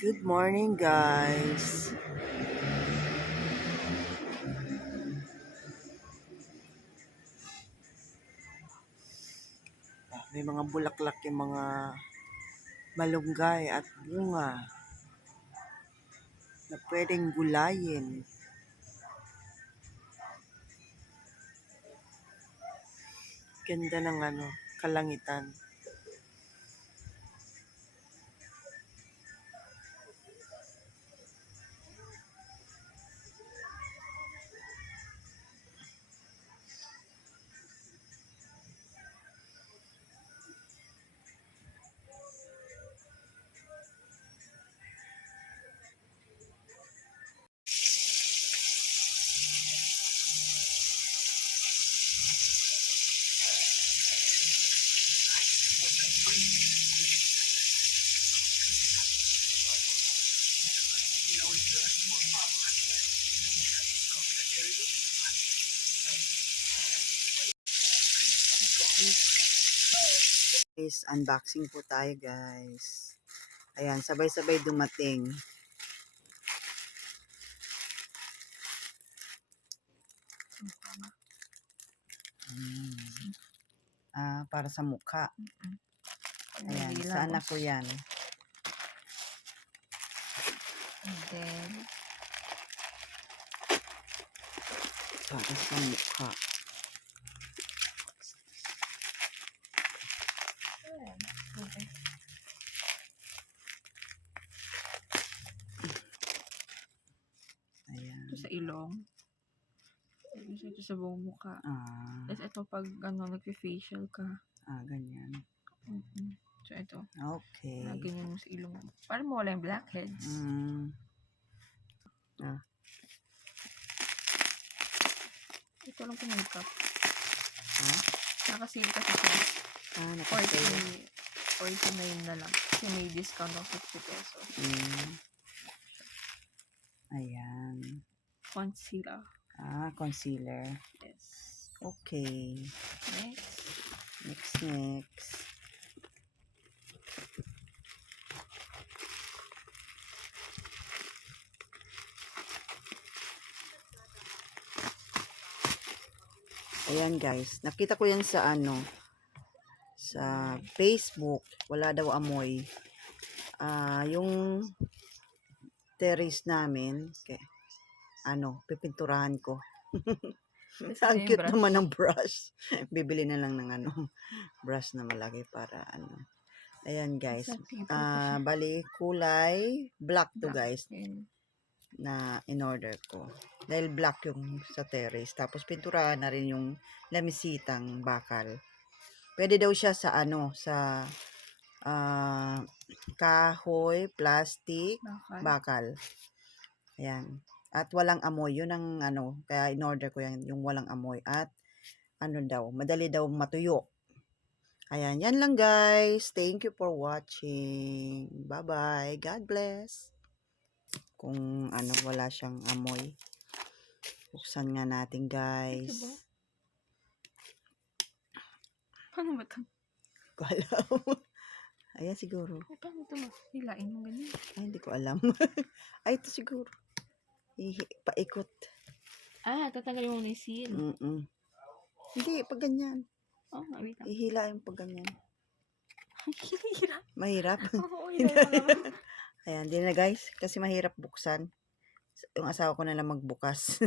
Good morning, guys. May mga bulaklak yung mga malunggay at bunga na pwedeng gulayin. Ganda ng kalangitan. Guys, unboxing po tayo, guys. Ayan, sabay-sabay dumating. Para sa mukha. Ayan, sa anak ko yan. And then, Para sa mukha. okay. Ayan. Ito sa ilong. Ito sa buong mukha. Tapos ito pag nag-facial ka. Ganyan. So ito. Okay. Ganyan mo sa ilong. Para mawala yung blackheads. Ito lang po makeup. Nakasale kasi siya. Nakasale. 49 na lang. Kasi may discount ng 50 pesos. Ayan. Concealer. Concealer. Yes. Okay. Next. Ayan, guys. Nakita ko yan sa sa Facebook. Wala daw amoy. Yung terrace namin, pipinturahan ko. Ang cute naman ng brush. Bibili na lang ng brush na malaki para Ayan, guys. Bali kulay black to, guys. Na in-order ko. Dahil black yung sa terrace. Tapos pinturahan na rin yung lamisitang bakal. Pwede daw siya sa sa kahoy, plastic, bakal. Ayan. At walang amoy. Yun ang kaya in-order ko yan, yung walang amoy. At madali daw matuyo. Ayan. Yan lang, guys. Thank you for watching. Bye-bye. God bless. Kung wala siyang amoy. Buksan nga natin, guys. Ito ba? Paano ba ito? Ko alam. Ayan siguro. Paano ito? Hilain mo ganyan. Ay, hindi ko alam. Ay, ito siguro. Paikot. Tatanggalin mo na yung seal. Hindi, pag ganyan. Wait lang. Ihilain pag ganyan. Hirap. Mahirap. Oo, hirap. Ayan, di na, guys. Kasi mahirap buksan. Yung asawa ko na lang magbukas.